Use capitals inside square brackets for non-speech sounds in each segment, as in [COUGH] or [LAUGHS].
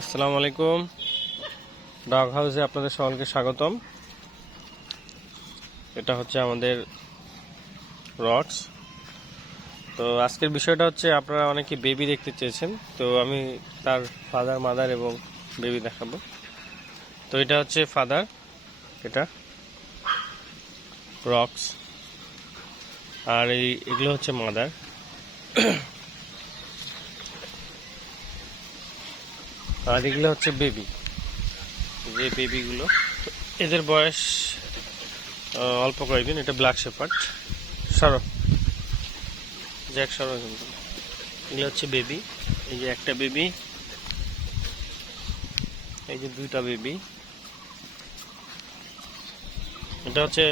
আসসালামু আলাইকুম ডগ হাউসে আপনাদের সকলকে স্বাগতম। এটা হচ্ছে আমাদের রডস। তো আজকের বিষয়টা হচ্ছে আপনারা অনেকে বেবি দেখতে চেয়েছেন, তো আমি তার ফাদার মাদার এবং বেবি দেখাবো। তো এটা হচ্ছে ফাদার এটা রক্স আর এই এগুলো হচ্ছে মাদার আর এগুলো হচ্ছে বেবি যে বেবিগুলো এদের বয়স অল্প কয়েকদিন, এটা ব্ল্যাক শেপার্ড সরো। জ্যাক সরো এগুলো হচ্ছে বেবি এই যে একটা বেবি এই যে দুইটা বেবি এটা হচ্ছে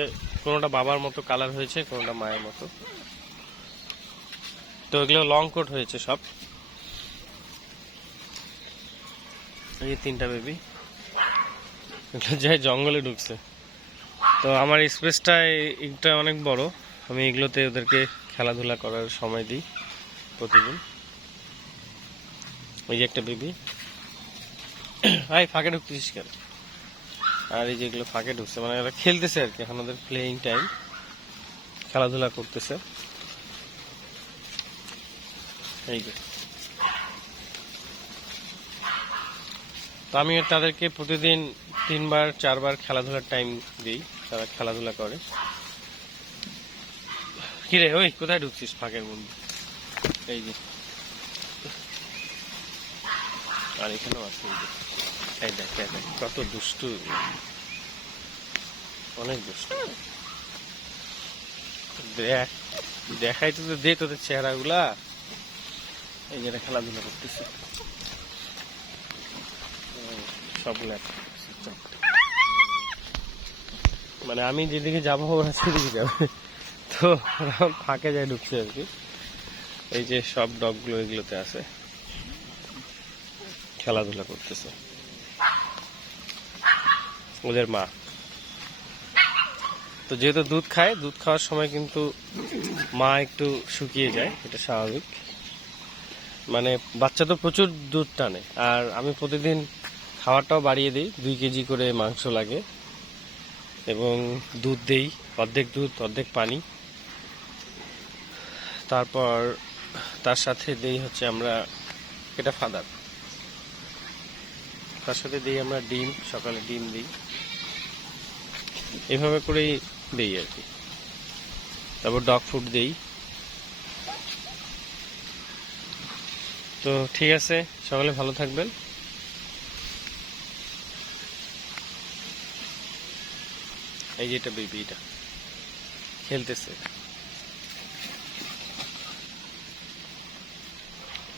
কোনোটা বাবার মতো কালার হয়েছে, কোনোটা মায়ের মতো। তো এগুলো লং কোট হয়েছে সব। এই তিনটা বেবি যাই, জঙ্গলে ঢুকছে। তো আমার স্পেসটা এটা অনেক বড়। আমি এগুলোতে ওদেরকে খেলাধুলা করার সময় দিই প্রতিদিন। এই যে একটা বেবি আই ফাঁকে ঢুকতেছিস কেন? আর এই যেগুলো ফাঁকে ঢুকছে মানে এরা খেলতেছে আর কি। এখন ওদের প্লেয়িং টাইম খেলাধুলা করতেছে। এই যে। তো আমি তাদেরকে প্রতিদিন তিনবার, চারবার খেলাধুলার টাইম দিই। তারা খেলাধুলা করে। কিরে, ওই, কোথায় ঢুকছিস ফাঁকের মধ্যে? এই যে। আর এখানেও আছে এই এই দেখ কত দুষ্টু। অনেক দুষ্টু। দেখ দেখাই তো দে তোদের চেহারাগুলা। এই যে খেলাধুলা করতেছে। মানে আমি যেদিকে যাব সেদিকে যাবে। তো ফাঁকে যায় ঢুকছে আর কি। এই যে সব ডগগুলো এগুলোতে আছে। খেলাধুলা করতেছে। ওদের মা। তো যেহেতু দুধ খায়, দুধ খাওয়ার সময় কিন্তু মা একটু শুকিয়ে যায়, এটা স্বাভাবিক। মানে বাচ্চা তো প্রচুর দুধ টানে। আর আমি প্রতিদিন খাবারটাও বাড়িয়ে দিই, দুই কেজি করে মাংস লাগে। এবং দুধ দেই, অর্ধেক দুধ, অর্ধেক পানি। তারপর তার সাথে দেই হচ্ছে আমরা, এটা ফাদার। তার সাথে দিই আমরা ডিম, সকালে ডিম দিই। এভাবে করেই দেই আর কি। তারপর ডগ ফুড দেই। তো ঠিক আছে, সকালে ভালো থাকবেন। এই যে এটা বেবি এটা। খেলতেছে।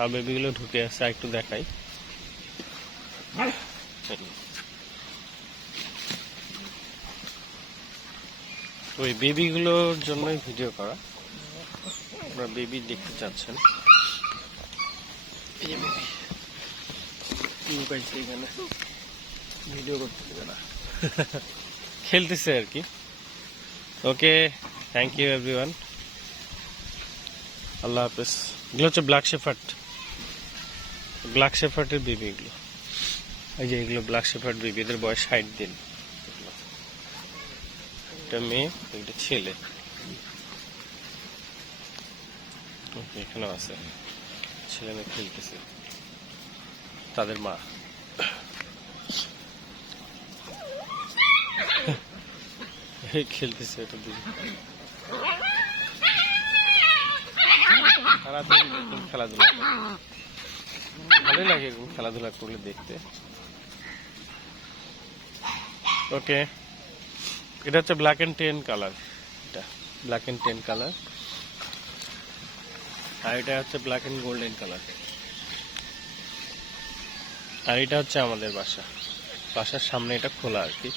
আর বেবিগুলো ঢুকে আছে আর একটু দেখাই। ওই বেবিগুলোর জন্যই ভিডিও করা। আপনারা বেবি দেখতে চাচ্ছেন। এই যে বেবি লুকাইছে এখানে। ভিডিও করতে দেবে না। [LAUGHS] খেলতেছে আর কি। Okay thank you everyone Allah হাফেজ। এগুলো হচ্ছে ব্ল্যাক শেফার্ট ব্ল্যাক শেফার্টের বেবি এগুলো। এই যে এগুলো ব্ল্যাক শেফার্ট বেবি এদের বয়স ষাট দিন। একটা মেয়ে, একটা ছেলে। এখানেও আছে। ছেলে মেয়ে খেলতেছে। তাদের মা এই খেলতেছে এটা দিয়ে খেলাধুলা ভালোই লাগে খেলাধুলা করলে দেখতে। ওকে। এটা হচ্ছে ব্ল্যাক অ্যান্ড টেন কালার এটা ব্ল্যাক অ্যান্ড টেন কালার আর এটা হচ্ছে ব্ল্যাক অ্যান্ড গোল্ডেন কালার আর এটা হচ্ছে আমাদের বাসা। বাসার সামনে এটা খোলা আর কি।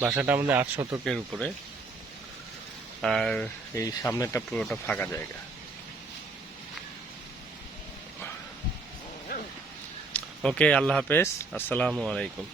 বাসাটা আমাদের আট শতকের উপরে। আর এই সামনেটা পুরোটা ফাঁকা জায়গা। ওকে, আল্লাহ হাফেজ। আসসালামু আলাইকুম।